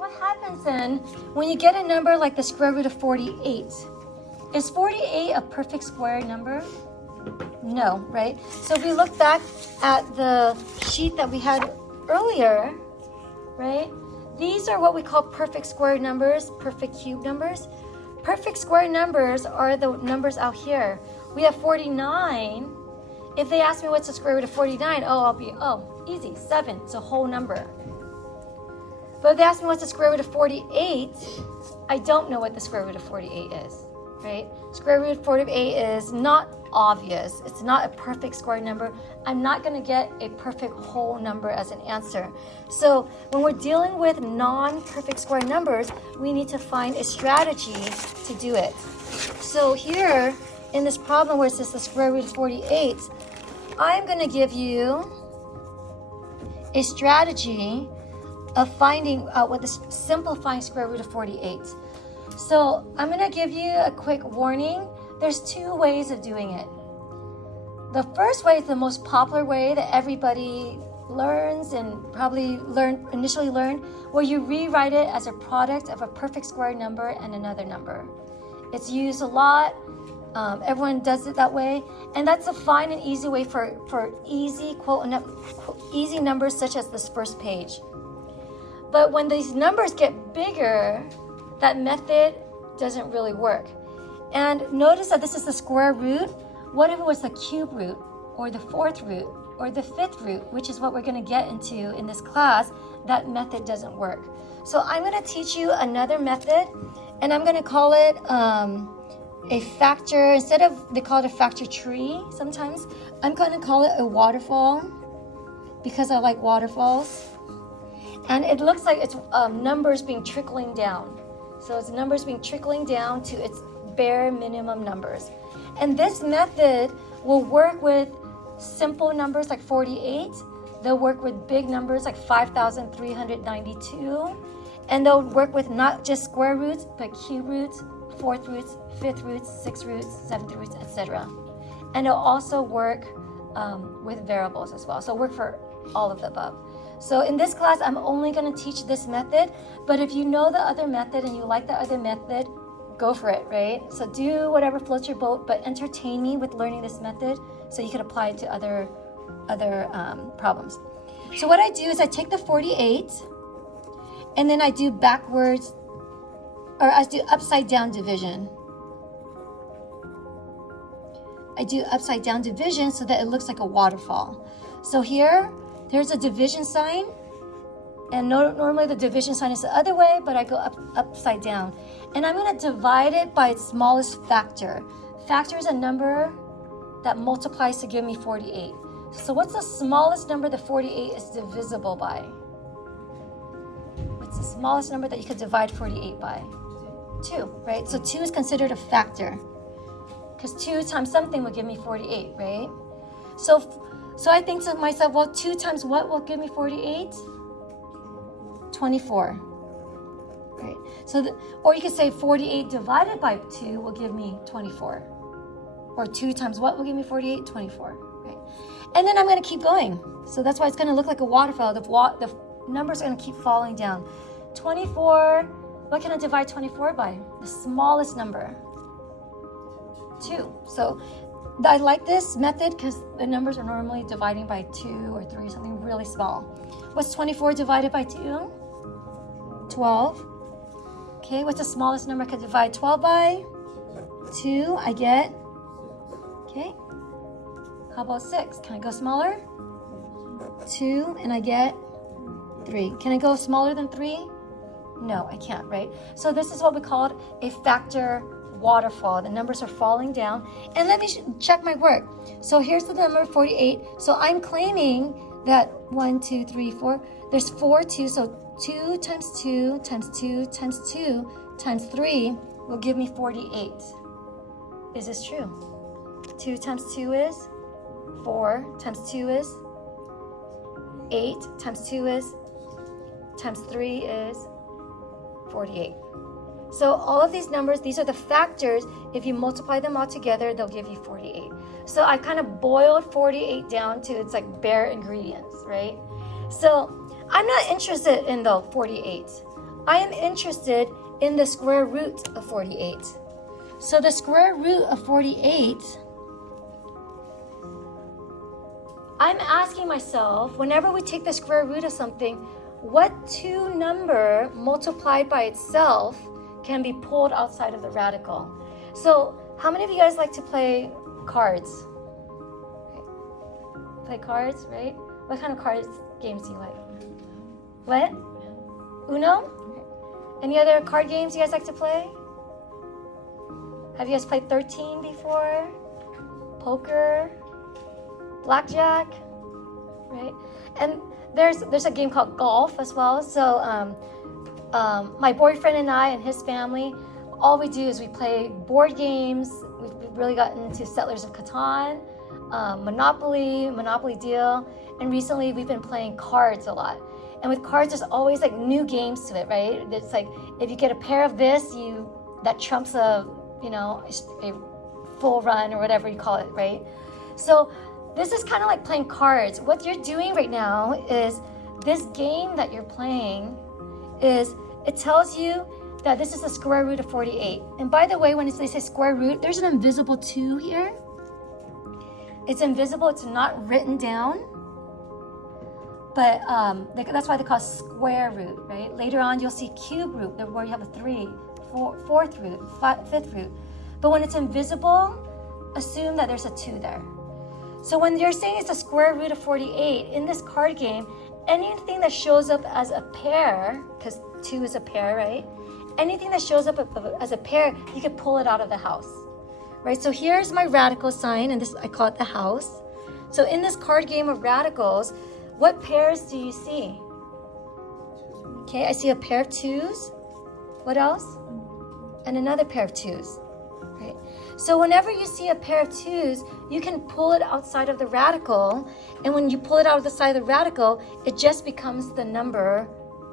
what happens then when you get a number like the square root of 48? Is 48 a perfect square number? No, right? So if we look back at the sheet that we had earlier, right? These are what we call perfect square numbers, perfect cube numbers. Perfect square numbers are the numbers out here. We have 49. If they ask me what's the square root of 49, I'll be, easy, 7. It's a whole number. But if they ask me what's the square root of 48, I don't know what the square root of 48 is, right? Square root of 48 is not obvious. It's not a perfect square number. I'm not going to get a perfect whole number as an answer. So when we're dealing with non-perfect square numbers, we need to find a strategy to do it. So here in this problem where it says the square root of 48, I'm going to give you a strategy of finding out what the simplifying square root of 48. So I'm going to give you a quick warning. There's two ways of doing it. The first way is the most popular way that everybody learns and probably initially learned, where you rewrite it as a product of a perfect square number and another number. It's used a lot. Everyone does it that way. And that's a fine and easy way for easy, easy numbers such as this first page. But when these numbers get bigger, that method doesn't really work. And notice that this is the square root. What if it was the cube root or the fourth root or the fifth root, which is what we're going to get into in this class? That method doesn't work. So I'm going to teach you another method, and I'm going to call it a factor. Instead of, they call it a factor tree sometimes, I'm going to call it a waterfall because I like waterfalls. And it looks like it's numbers being trickling down. So it's numbers being trickling down to its bare minimum numbers. And this method will work with simple numbers like 48. They'll work with big numbers like 5,392. And they'll work with not just square roots, but cube roots, fourth roots, fifth roots, sixth roots, seventh roots, etc. And it'll also work with variables as well. So work for all of the above. So in this class, I'm only going to teach this method, but if you know the other method and you like the other method, go for it, right? So do whatever floats your boat, but entertain me with learning this method so you can apply it to other problems. So what I do is I take the 48 and then I do backwards, or I do upside down division. I do upside down division so that it looks like a waterfall. So here, there's a division sign, and normally the division sign is the other way, but I go upside down. And I'm going to divide it by its smallest factor. Factor is a number that multiplies to give me 48. So what's the smallest number that 48 is divisible by? What's the smallest number that you could divide 48 by? 2, right? So 2 is considered a factor, because 2 times something will give me 48, right? So I think to myself, well, 2 times what will give me 48? 24, right? So, or you could say 48 divided by 2 will give me 24. Or 2 times what will give me 48? 24, right? And then I'm going to keep going. So that's why it's going to look like a waterfall. The numbers are going to keep falling down. 24, what can I divide 24 by? The smallest number, 2. So I like this method because the numbers are normally dividing by 2 or 3, something really small. What's 24 divided by 2? 12. Okay, what's the smallest number I could divide 12 by? 2, I get. Okay, how about 6? Can I go smaller? 2, and I get 3. Can I go smaller than 3? No, I can't, right? So this is what we called a factor waterfall. The numbers are falling down. And let me check my work. So here's the number 48. So I'm claiming that 1, 2, 3, 4. There's 4 2. So 2 times 2 times 2 times 2 times 3 will give me 48. Is this true? 2 times 2 is 4 times 2 is 8 times 2 is times 3 is 48. So all of these numbers, these are the factors. If you multiply them all together, they'll give you 48. So I kind of boiled 48 down to its like bare ingredients, right? So I'm not interested in the 48. I am interested in the square root of 48. So the square root of 48, I'm asking myself, whenever we take the square root of something, what two number multiplied by itself can be pulled outside of the radical? So how many of you guys like to play cards? Play cards, right? What kind of cards games do you like? What? Uno? Any other card games you guys like to play? Have you guys played 13 before? Poker? Blackjack? Right? And there's a game called golf as well. So my boyfriend and I and his family, all we do is we play board games. We've really gotten into Settlers of Catan, Monopoly Deal, and recently we've been playing cards a lot. And with cards, there's always like new games to it, right? It's like if you get a pair of this, that trumps a full run or whatever you call it, right? So this is kind of like playing cards. What you're doing right now is this game that you're playing it tells you that this is the square root of 48. And by the way, when they say square root, there's an invisible 2 here. It's invisible. It's not written down. But that's why they call it square root, right? Later on, you'll see cube root, where you have a 3, fourth root, fifth root. But when it's invisible, assume that there's a 2 there. So when you're saying it's a square root of 48, in this card game, anything that shows up as a pair, because 2 is a pair, right? Anything that shows up as a pair, you can pull it out of the house, right? So here's my radical sign, and I call it the house. So in this card game of radicals, what pairs do you see? Okay, I see a pair of 2s. What else? And another pair of 2s, right? So whenever you see a pair of 2s, you can pull it outside of the radical. And when you pull it out of the side of the radical, it just becomes the number.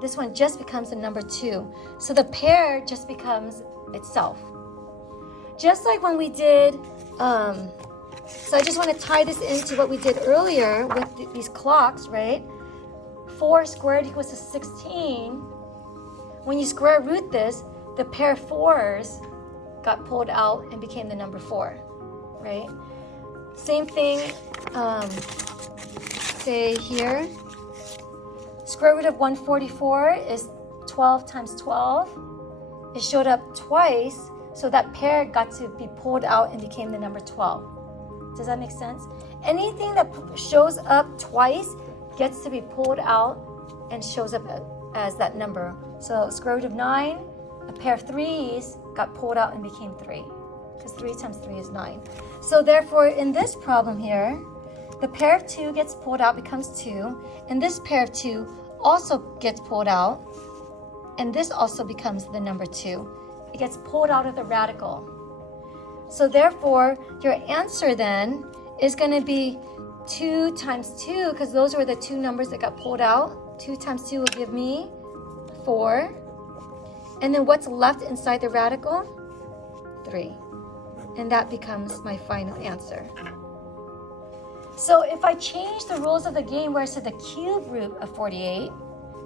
This one just becomes the number 2. So the pair just becomes itself. Just like when we did, so I just want to tie this into what we did earlier with these clocks, right? 4 squared equals to 16. When you square root this, the pair of 4s got pulled out and became the number 4, right? Same thing, say here. Square root of 144 is 12 times 12. It showed up twice, so that pair got to be pulled out and became the number 12. Does that make sense? Anything that shows up twice gets to be pulled out and shows up as that number. So square root of 9, a pair of 3s got pulled out and became 3, because 3 times 3 is 9. So therefore, in this problem here, the pair of 2 gets pulled out, becomes 2, and this pair of 2 also gets pulled out, and this also becomes the number 2. It gets pulled out of the radical. So therefore, your answer then is going to be 2 times 2, because those were the 2 numbers that got pulled out. 2 times 2 will give me 4. And then what's left inside the radical? 3. And that becomes my final answer. So if I change the rules of the game where I said the cube root of 48,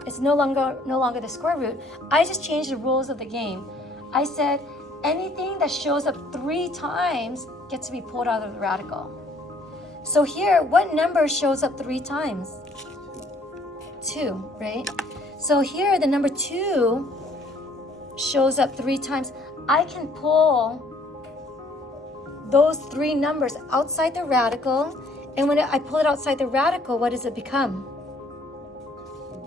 it's no longer the square root. I just changed the rules of the game. I said anything that shows up 3 times gets to be pulled out of the radical. So here, what number shows up 3 times? 2, right? So here, the number 2 shows up 3 times. I can pull those 3 numbers outside the radical, and when I pull it outside the radical, what does it become?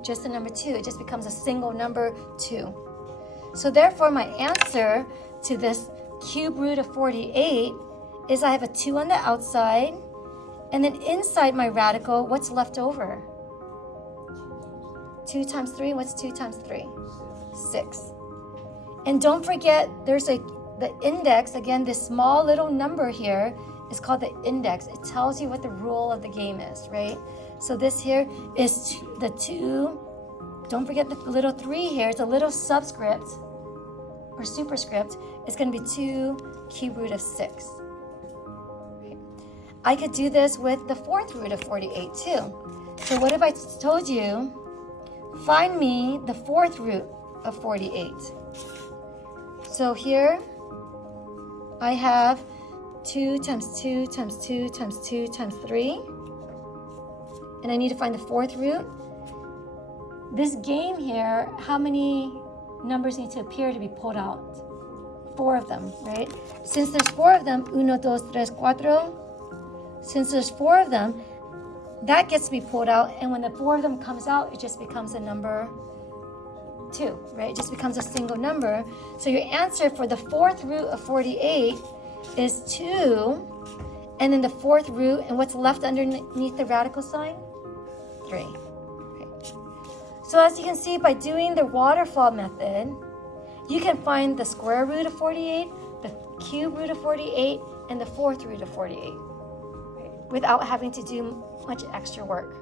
Just the number 2. It just becomes a single number 2. So therefore, my answer to this cube root of 48 is I have a 2 on the outside, and then inside my radical, what's left over? 2 times 3, what's 2 times 3? 6. And don't forget, there's the index, again, this small little number here is called the index. It tells you what the rule of the game is, right? So this here is the 2. Don't forget the little 3 here. It's a little subscript or superscript. It's going to be 2 cube root of 6. Right? I could do this with the 4th root of 48 too. So what if I told you, find me the 4th root of 48. So here I have 2 times 2 times 2 times 2 times 3. And I need to find the fourth root. This game here, how many numbers need to appear to be pulled out? 4 of them, right? Since there's 4 of them, 1, 2, 3, 4. Since there's 4 of them, that gets to be pulled out. And when the 4 of them comes out, it just becomes a number 2, right? It just becomes a single number. So your answer for the fourth root of 48 is 2. And then the fourth root, and what's left underneath the radical sign? 3. Okay. So as you can see, by doing the waterfall method, you can find the square root of 48, the cube root of 48, and the fourth root of 48, right, without having to do much extra work.